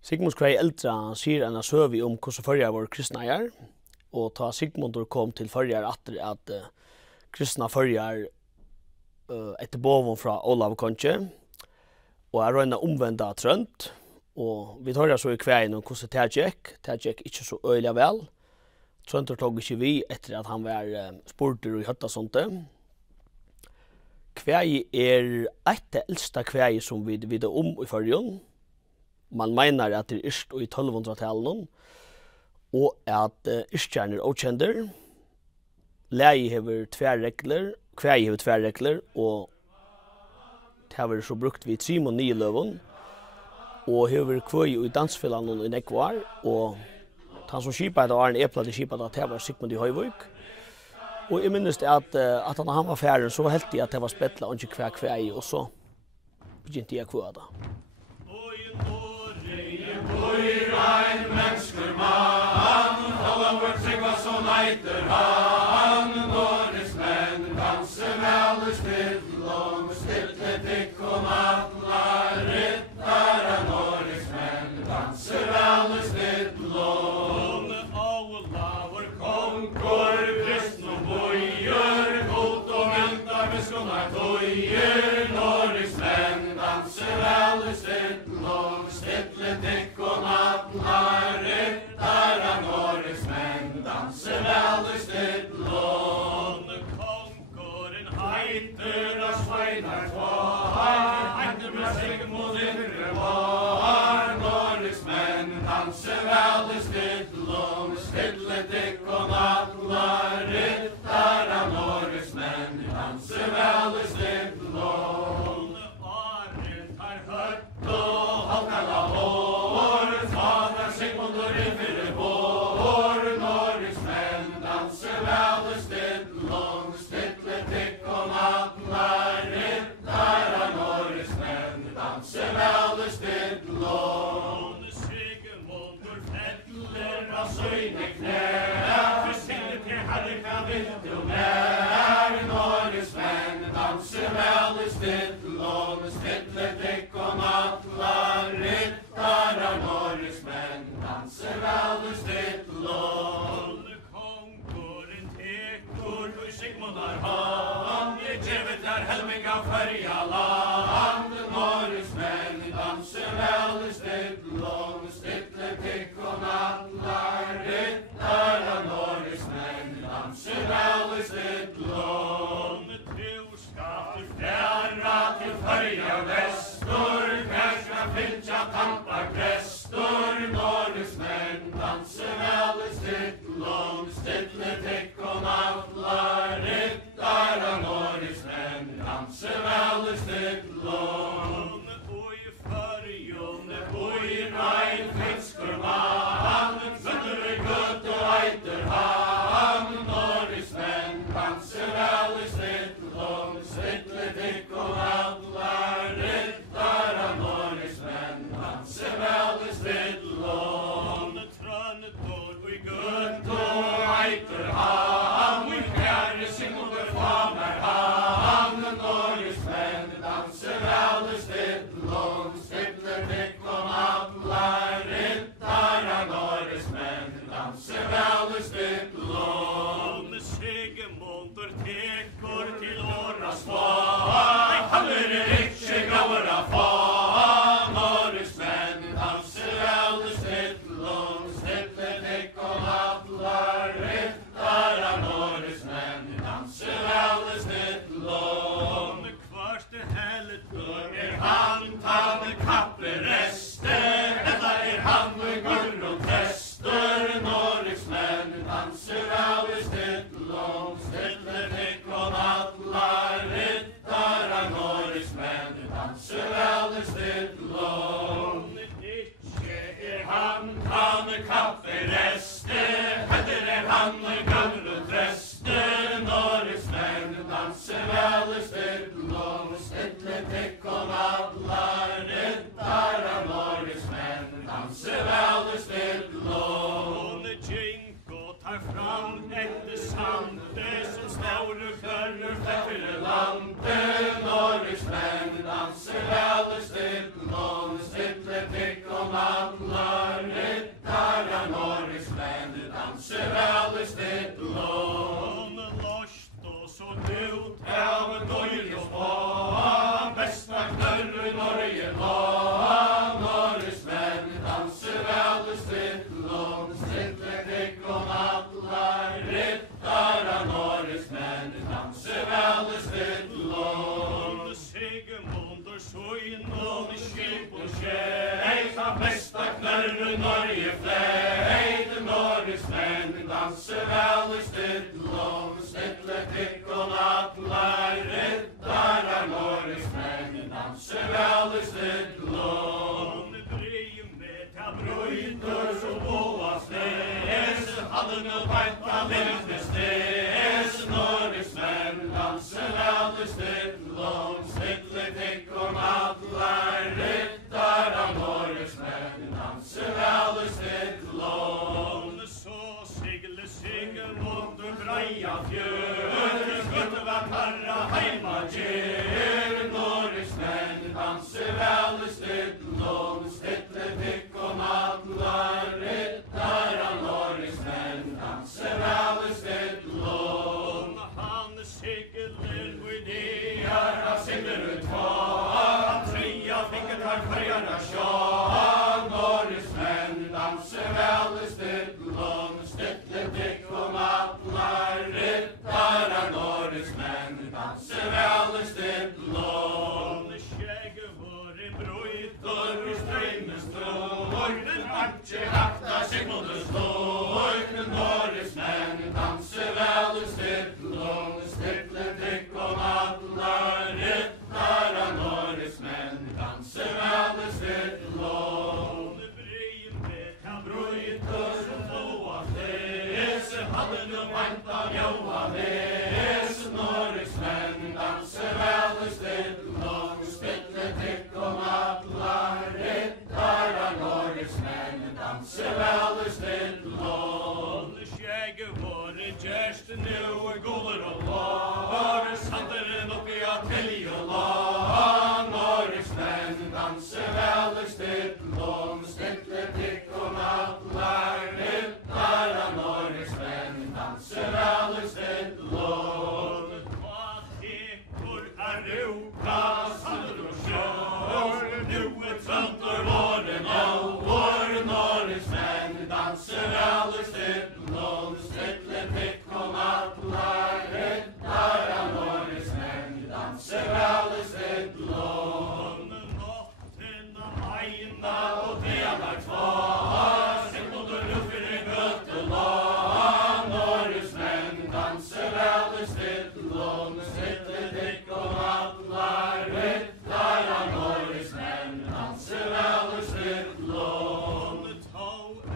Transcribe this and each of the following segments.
Sigmund Skvei eldre sier en søvi om hvordan førjar var kristna er, og ta Sigmundur kom til førjar at kristna førjar etter boven fra Olav Konche, og er røyna omvenda trønt, og vi tar så i kveien om hvordan det gikk ikke så øyelig vel. Trønter tog ikke vi etter at han var spurter i Høttasonte. Kvei er et av eldste kvei som vi vet om i førjen. Man mener at det er ikke i 1200-tallet, og at ikke er okjender. Lei hever tverregler, kvei hever tverregler, og det har vært så brukt vi 3 og 9 løven, og hever kvøy i dansfellene i Nekvar, og han som skipet av Arne Epla til skipet av det var Sigmund i Høyvøk. Og jeg minnes det at han var ferdig, så helt jeg at det var spettlet og ikke kvei, og så begynte jeg kvøy da. Ein mennesker mann, alle vårt sigva som leiter han, Norges menn danser vel i stillong, stille tikk og natlar, ryttare Norges menn danser vel i stillong. Olav konkor, kristne bojer, god og mentar med skunnar tøyer, Norges menn danser vel i stillong, stille tikk og natlar, ryttare Norges menn danser vel i stillong. Konkoren heiter av Sveinar Kvar, heiter med Sigmund Indre var, Norges menn danser vel i stillong, stille tikk og natlar, ryttare Norges menn danser vel i stillong. Arne tar høtt og halkala Norge fleit, Norges menn danser vel I stillom, stille tikkon atlar riddarar, Norges menn danser vel I stillom. Brøyter så boas nes, hadden og beinta limtes nes, Norges menn danser vel I stillom, stille tikkon atlar riddarar, Norges menn danser vel I stillom. Så sigel under breia fjør, skøtte var karra heima gjer, Norges menn danser vel I stillom, stille tikkon atlar riddarar, Norges menn danser vel I stillom. Han sigler uidear, han sigler ut han tria fikker har kvarjarna sjå, Norges menn danser vel I stillom, stille tikkon atlar riddarar, Norges menn danser vel I stillom. Skjegget vår brøyter I strømmen strår, den artje akta Sigmundur slår, Norges menn danser vel I stillom, stille tikkon atlar riddarar, Norges menn danser vel I stillom. Brøyter som flåa fles, hadden og beinta mjaua nes, Norges menn danser vel I stillom, stille tikkon atlar riddarar, Norges menn danser vel I stillom. Skjegget vår gjerst nu goler og lår, sanderen oppi av tilje og lår, Norges menn danser vel I stillom, stille tikkon atlar riddarar, Norges menn danser vel I stillom. Hva tekur Europa, sander og sjør, nu trønder våren alvor, Norges menn danser vel I stillom, stille tikkon atlar riddarar, Norges menn danser vel I stillom. Eina og delar två, Sigmundur luffir I gøttelå, Norges menn danser vel I stillom, stille tikkon atlar riddarar, Norges menn danser vel I stillom.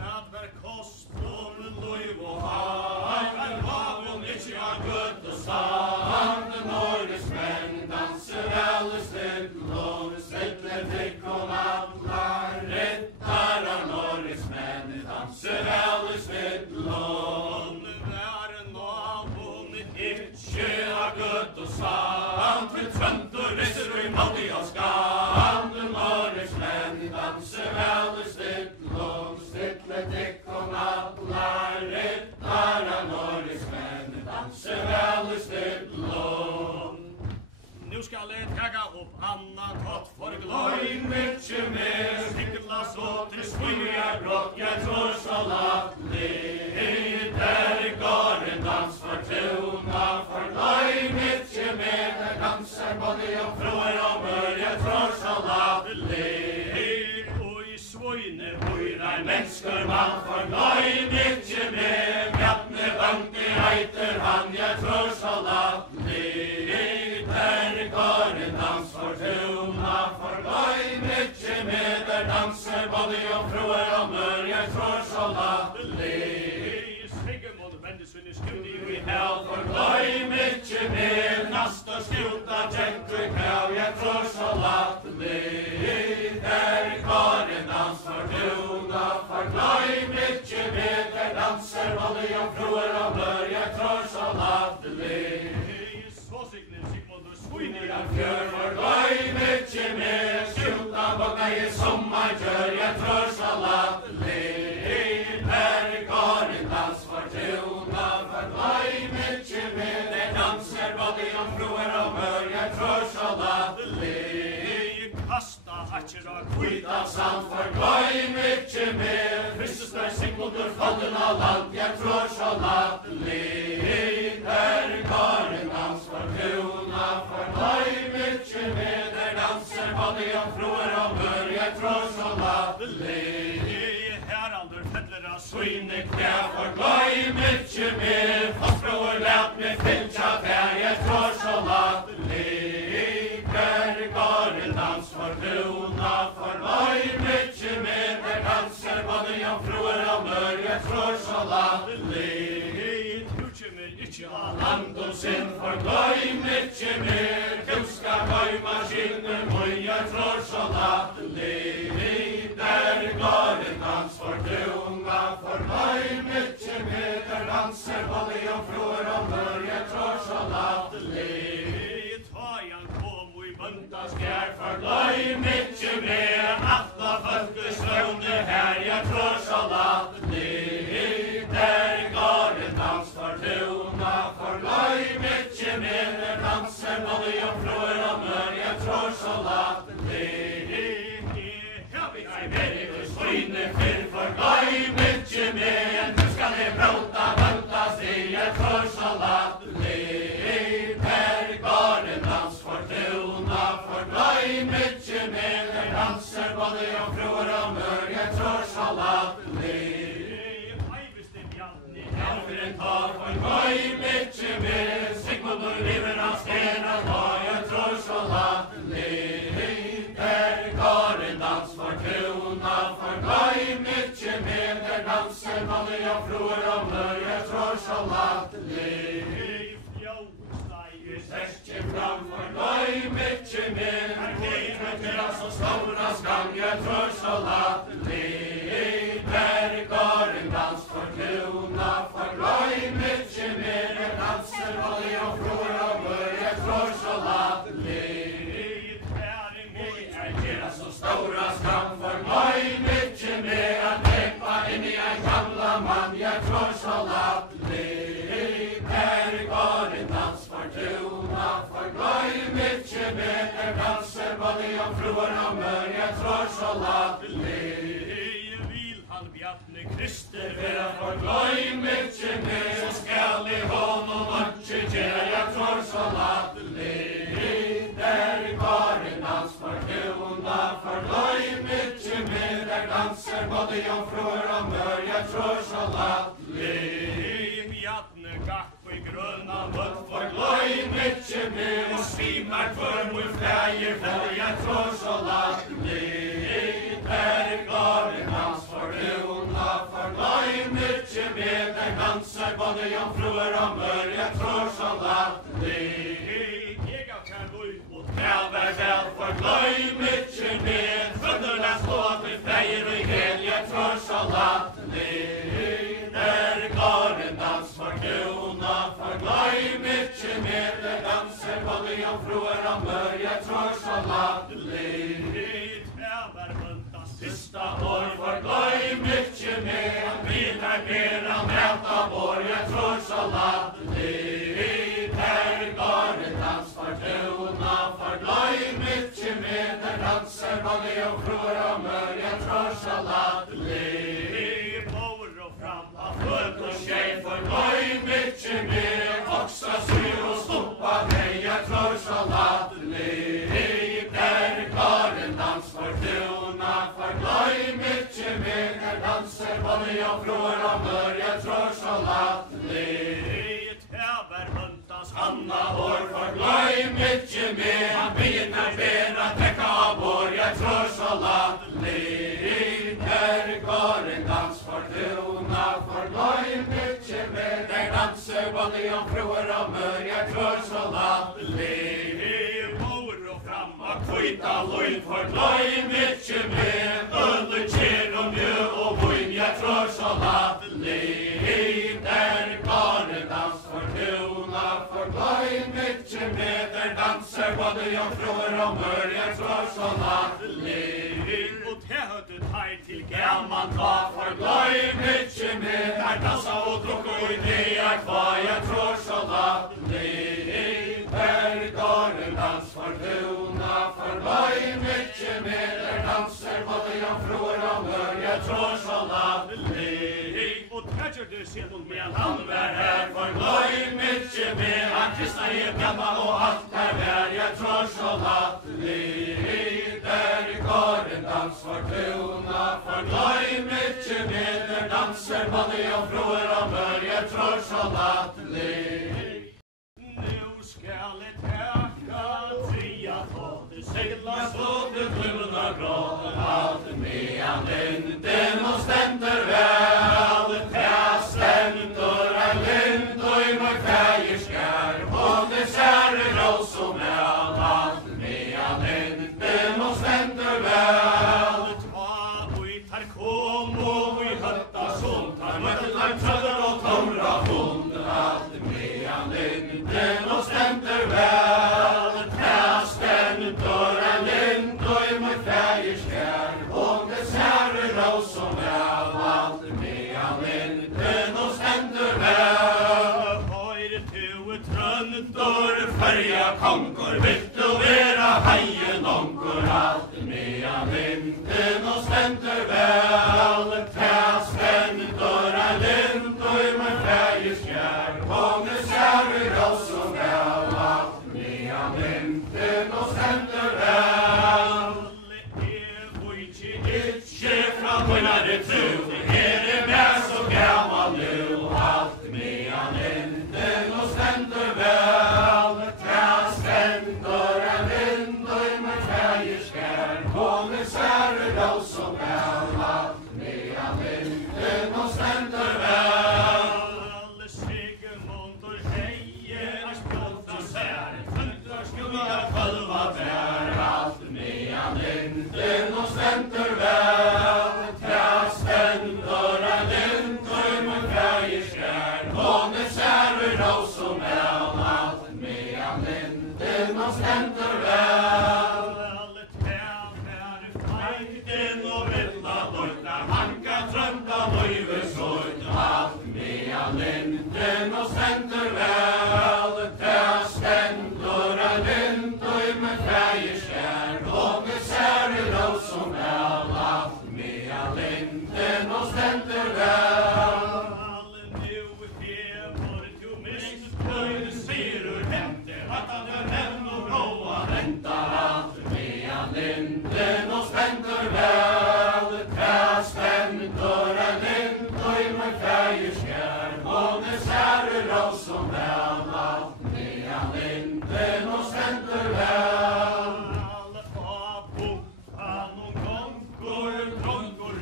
Ta ver kostum loiv og har, vavun ikkje av gøttesand, Norges menn danser vel I stillom, stille tikkon atlar riddarar, Norges menn danser vel I stillom. Væren navun ikkje av gøttesand, til trøndur risser I maldi av skand, Norges menn danser vel I stillom, stille tikkon atlar riddarar, Norges menn danser vel I stillom. Nu skal jeg tagga opp annan tott for gløym ikkje mer, stikla så til svunga brott, jeg tror så latlig, der går en dans for tuna, for gløym ikkje mer, der danser både og frår og mør, jeg tror så latlig. Og I svøyne høyrar mennesker man, for gløym ikkje mer, mjatne vanti reiter han, jeg tror så latlig. Der går en dans for tuna, for gløym ikkje med, der danser både og frår og mør, jeg tror så latlig. Sigmund vende sin skjudi I hell, for gløym ikkje med, nasta skjuta kjent I kæv, jeg tror så latlig. Der går en dans for tuna, for gløym ikkje med, der danser både og frår og mør, jeg tror så latlig. Fjør for gløym ikkje mer, skjuta bokna I sommarkjør, jeg tror så latlig. Der går en dans for tuna, for gløym ikkje mer, der danser både om frår og mør, jeg tror så latlig. Kasta hatcher og kvita sand, for gløym ikkje mer, Kristus der Sigmundur fallen av land, jeg tror så latlig. Der går en dans for tuna, for gløym ikkje mer, der danser både om frår og mør, jeg tror så latlig. mycket mer, fast bror lät mig fincha där jag tror så lat liker garen dans för krona för oj mycket mer, där danser både jag frår och mör, jag tror så lat Ikke av land og sin for gløy mycket mer, du skal gøy maskiner, og jeg tror så latterlig. Der går en dans for krona, for gløy mycket mer, der danser både jeg frår og mør, jeg tror så latterlig. Ta jeg kom og i bunta skjær, for gløy mycket mer, alla folkets løvne her, jeg tror så latterlig. Der går en dans for krona, for gløy mycket mer, der danser både jeg frår og mør, jeg tror så latterlig. Jeg vet ikke stryne fyr, for gløy mycket mer, nu skal det bråta völtas i, jeg tror så latterlig. Der går en dans for krona, for gløy mycket mer, der danser både jeg frår og mør, jeg tror så latterlig. En tar for gløy mycket mer, Sigmund og lever av stenar, og jeg tror så latterlig. Der går en dans for krona, for gløy mycket mer, der danser både jeg frår og mør, jeg tror så latterlig. Sterske fram for gløy mycket mer, til så stora skam, jeg tror så latterlig. Der går en dans for krona, for gløy mycket mer, der danser både jeg frår og mør, jeg tror så latterlig. Til så stora skam for gløy mycket mer, at vekva inn i en gamla mann, jeg tror så latterlig. Der går en dans for krona, for gløy mycket mer, der danser både jeg frår og mør, jeg tror så latterlig. Krister vera for gløy mycket mer, så skal I honom ikke gjøre, jeg tror så latterlig. Der går en dans for krona, for gløy mycket mer, der danser både jeg frår og mør, jeg tror så latterlig. Jatne gakk og I grønna møtt for gløy mycket mer, og svimar for mot fæger for, jeg tror så latterlig. Der går en dans for krona, for gløy mycket mer, der danser både jeg frår og mør, jeg tror så latterlig. Jeg har kjær lov mot kjær vel, for gløy mycket mer, fødderna slå til feier og hel, jeg tror så latterlig. Der går en dans for krona, for gløy mycket mer, der danser både jeg frår og mør, jeg tror så latterlig. Sista år for gløy mycket mer, vinar mer av mæta vår, jeg tror så latterlig. Der går en dans for krona, for gløy mycket mer, der danser både jeg frår og mør, jeg tror så latterlig. Vår og fram av fløt og skjei, for gløy mycket mer, oksa syr og stoppa vei, jeg tror så latterlig. Der går en dans for krona, for gløy mycket mer, der danser både jeg frår og mør, jeg tror så latterlig. Tæver muntas Anna vår, for gløy mycket mer, han begynner bedre tekka av vår, jeg tror så latterlig. Der går en dans for krona, for gløy mycket mer, der danser både jeg frår og mør, jeg tror så latterlig. Kvita loin for gløy mycket mer, øle, kjer og mjø og vun, jeg tror så latterlig. Der går en dans for krona, for gløy mycket mer, der danser både jeg frår og mør, jeg tror så latterlig. Og te høyde teg til gammal ta, for gløy mycket mer, der dansa og drukka og idea kva, jeg tror så latterlig. Der går en dans for krona, for gløy mycket mer, der danser både jeg frår og mør, jeg tror så latterlig. Og tætjer du sitt med han vær her, for gløy mycket mer, han kristna I gammal og alt her vær, jeg tror så latterlig. Der går en dans for krona, for gløy mycket meter danser både och frår och börjar tror så latterlig. Nu skall det täcka tria tåter segla så till fluna gråter allt medan linden och ständer väl tästender en lind och i mig färgerskär och det käre råd som väl allt medan linden och ständer väl kom och vi hötta sånt här med tröder och tomra hund allt medan linden och ständer väl tästen dörren lind och i mig färgerskär och det säre råd som väl allt medan linden och ständer väl höjde tu ett tröndor färja konkor vill du vera hajen onkor allt medan linden och ständer väl tästen dörren lind och i mig färgerskär och det säre råd som väl allt medan linden och ständer väl Ikke fra vinnare tro det med så gammal nu allt medan linden och ständer väl tästen dörren lind och i mig färgerskär och det säre råd som väl allt medan linden och ständer väl Sigmund och Heje att spotta sär Fötter skulle själva bär allt medan linden och ständer väl tästen dörren lind och i mig färgerskär och det säre råd som väl allt medan linden och ständer väl Fejden och villa lojta han kan trömta löjvesojt allt medan linden och ständer väl tästen dörren lind och i mig färgerskär och det säre råd som väl allt medan linden och ständer väl Nu hever du mist höjde ser ur hämte att han gör hem och råa väntar allt medan linden och ständer väl tästen dörren lind och i mig färgerskär och det säre råd som väl allt medan linden och ständer väl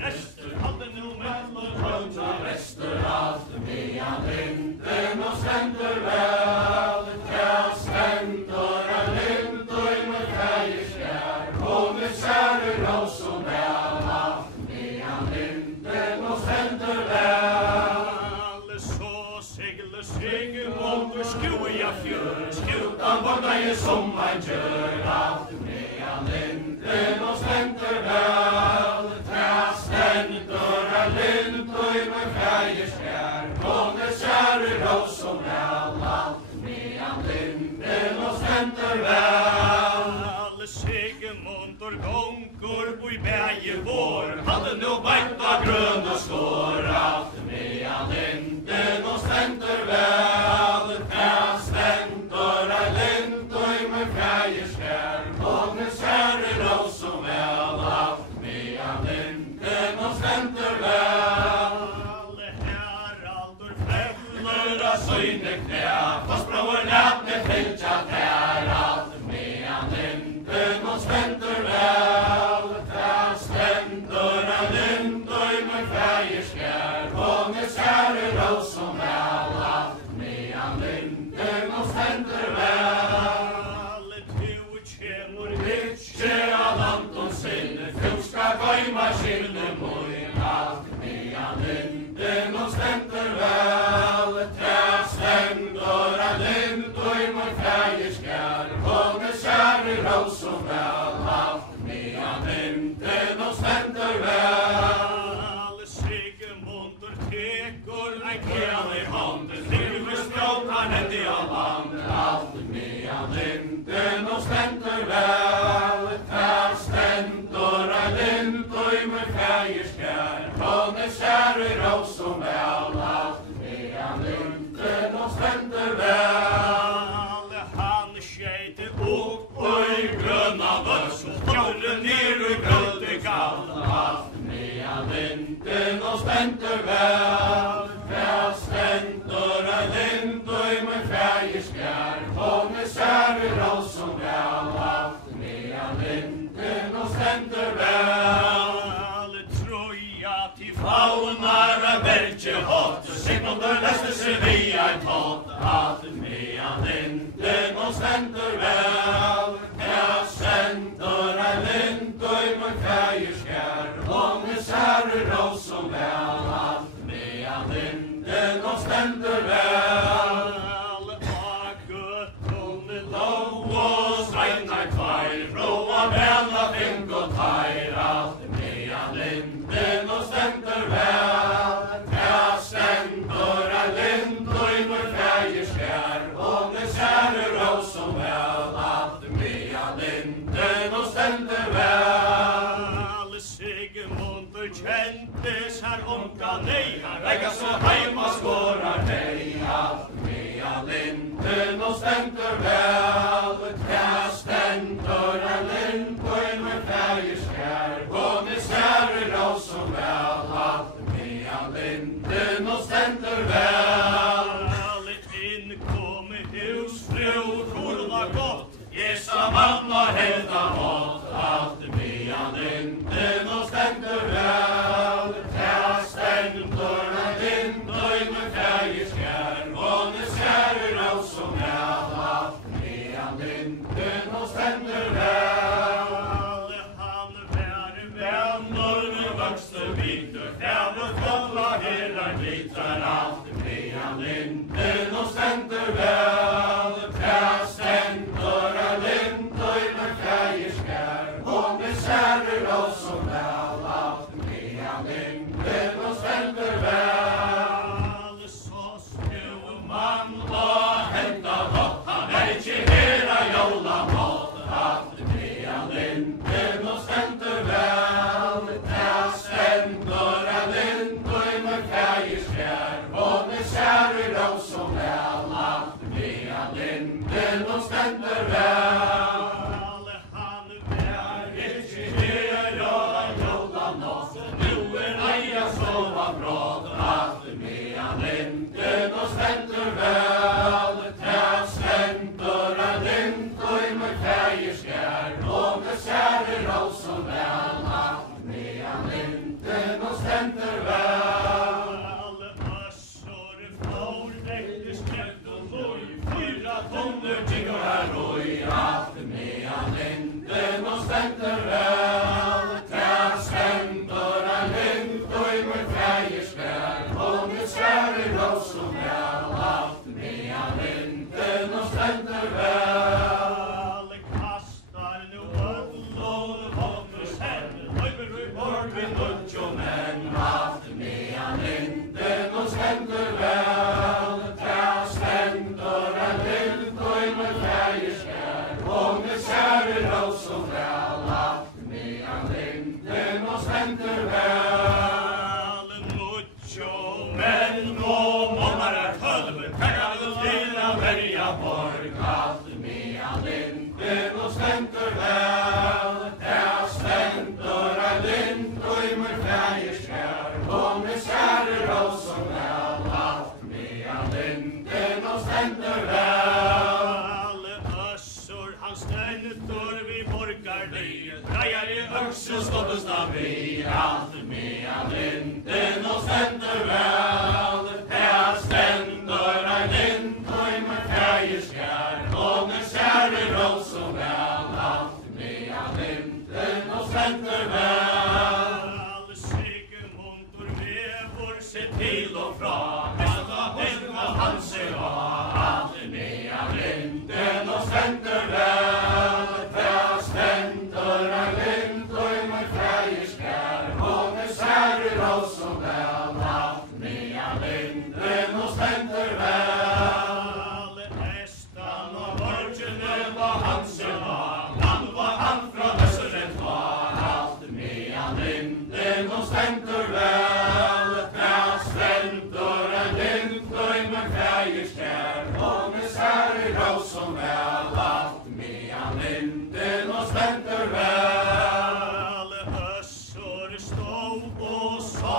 Rester hade nu med och rester allt medan linden och ständer väl tästen dörren lind och i mig färgerskär och det säre råd som väl allt medan linden och ständer väl Så segler Sigmund och skoja fjör skutan borta i sommar gör allt medan linden och ständer väl tästen dörren lind och i mig färgerskär och det säre råd som väl allt medan linden och ständer väl Sigmund och gånkor och i bäge vår hade nu bajta grön och skår allt medan linden och ständer väl tästen dörren lind och i mig färgerskär och det säre råd som väl allt medan linden och ständer väl Heraldur främlöra söjne knä fast bror nät med fältjat här allt medan linden och ständer väl tästen dörren lind och i mig färgerskär och det säre råd som väl allt medan linden och ständer väl Ikke av Anton sinne Fuska gøyma skilne moin allt medan linden og ständer väl Tästen dörren lind og i mig färgerskär och det säre råd som väl allt medan linden och ständer väl Sigmund och tekor en kjell i handen Livet stråtar ned i av land allt medan linden och ständer väl Tästen dörren lind och i mig färgerskär och det säre råd som väl allt medan linden och ständer väl Han skejte upp och i gröna vöss och ner i grönt i gall allt medan linden linden og stendur vel, vel stendur ein lind og med fægerskær, konge sær i råsum vel, alt med linden og stendur vel, troja til faunar a berge hot, sigmundur leste seg via et hot, alt med linden og stendur vel, vel stendur ein lind og med fægerskær, konge sær i råsum vel, alt med linden og stendur vel, og streinar tveir, roa vela fink og teir, alt med linden og stendur vel, ja stendur ein lind og i mor fægerskær, og med sære råsum vel, alt med linden og stendur vel, Sigmundur kjentes her unga nei, rekka så heima skårar nei, alt med linden og stendur vel, ja stendur ein lind og i mor fægerskær, og med sære råsum vel, alt med linden og stendur vel, inn kom husfru, korna gott, Jesa mamma helda mått, alt med linden og stendur vel, ja stendur ein lind og i mor fægerskær, og med sære råsum vel, alt med linden og stendur vel, han vänner med vöxte vinter, kräver fulla hela glittrar, alt med linden och stendur vel, ja stendur ein lind og i mor fægerskær, og med sære råsum vel, alt med linden og stendur vel, så skrev man og henta hot, han ikkje hera jóla mått, alt med linden og stendur vel, ja stendur ein lind og i mor fægerskær, og med sære råsum vel, alt med linden og stendur vel, han ikkje hera jóla mått, nu eia sova bråd, alt med linden og stendur vel, ja stendur ein lind og i mor fægerskær, og med sære råsum vel, alt med linden og stendur vel, össur flór vektis kjent og loj, fyra tunnur tyggur her roi, alt med linden og stendur vel, ja stendur ein lind og i mor fægerskær, og med sære råsum vel, alt med linden og stendur vel, kastar nu öll og håndus henn, høyver ui bort vi nudjo menn, alt med linden og stendur vel, ja stendur ein lind og i mor fægerskær, og med sære råsum vel, alt med linden og stendur vel, nudjo menn og monnar er tølv, kakkaðu til a verja borg, alt med linden og stendur vel, ja stendur ein lind og i mor fægerskær, og med sære råsum vel, alt med linden og stendur vel, össur han stendur vi borgarli, dreier i økse stoppes da vi, alt med linden og stendur vel, ja stendur ein lind og i mor fægerskær, og med sære råsum vel, alt med linden og stendur vel, Sigmundur vevur seg til og fra, hesta henda han seg av, alt med linden og stendur vel, ja stendur ein lind og i mor fægerskær, og med sære råsum vel, alt med linden og stendur vel, hestan og borgene var han seg av, han var han fra Øsseren var, alt med linden og stendur vel, ja stendur ein lind og i mor fægerskær, og med sære råsum vel, alt med linden og stendur vel, össur stå og sa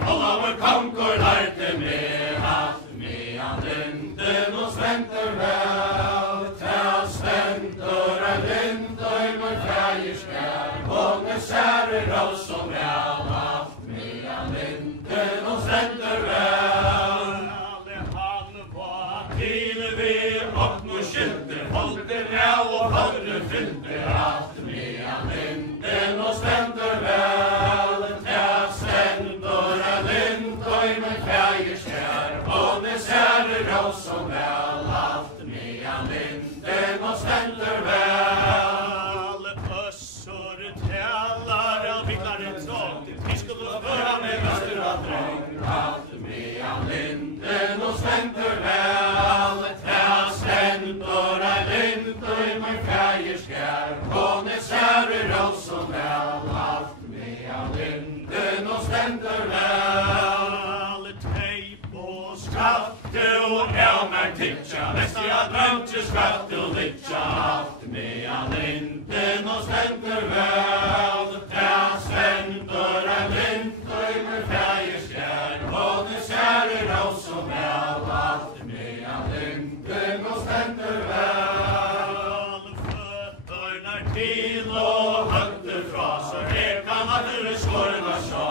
som Olaver konkur lærte med alt med an linden og sventer vel til sventer er lindøy med fægerskær og med sære råd som vel alt med an linden og sventer vel alle han var til vi oppnå skylder holder av og holder fyllde alt med an linden og sventer vel til sventer er lindøy med fægerskær og med sære råd som vel alt med an linden og sventer vel øssor talar av viklaren tråd vi skulle føra med vester og drøng alt med an linden og sventer vel til sventer er lindøy med fægerskær og med sære råd som vel alt med an linden og sventer vel teip og skafte og elmer tidsja Vesti a drømte skafte og litja alt med an linden og sventer vel til sventer er lindøy med fægerskær og med sære råd som vel alt med an linden og sventer vel føtternar til og høgter fra så her kan alle skårna sjå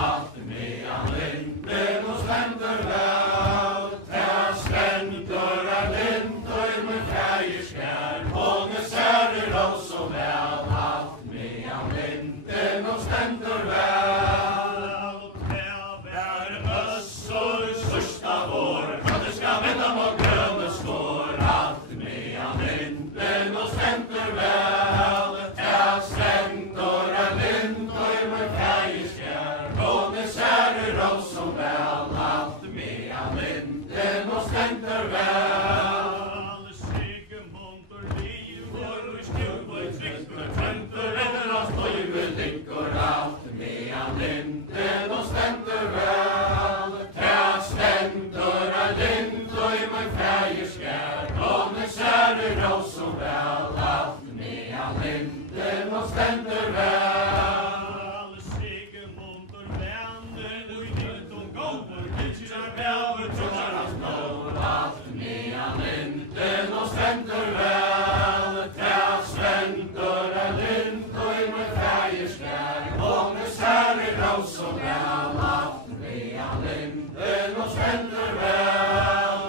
alt med an linden og sventer vel til sventer er lindøy med fægerskær og med sære råd som vel alt med an linden og sventer vel til vær øssor størsta vår at det skal venda mot grønne skår alt med an linden og sventer vel til sventer er lindøy med fægerskær og med sære råd som vel alt med an linden og sventer vel Sigmundur livor og stjúvur tryggvur tventer etter hans støyver liggur alt med an linden og sventer vel til sventer er lindøy med fægerskær og med sære råd som vel alt med an linden og sventer vel Sigmundur venner og nýttum góður kitjar bæver trúar hans blóð alt med an linden og sventer vel til sventer er lindøy med fægerskær og med sære råd som vel alt med an linden og sventer vel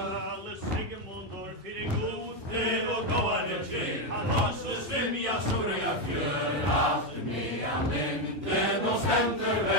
Sigmundur fyrir gode og gåare kjær han har så svimja store fjør alt med an linden og sventer vel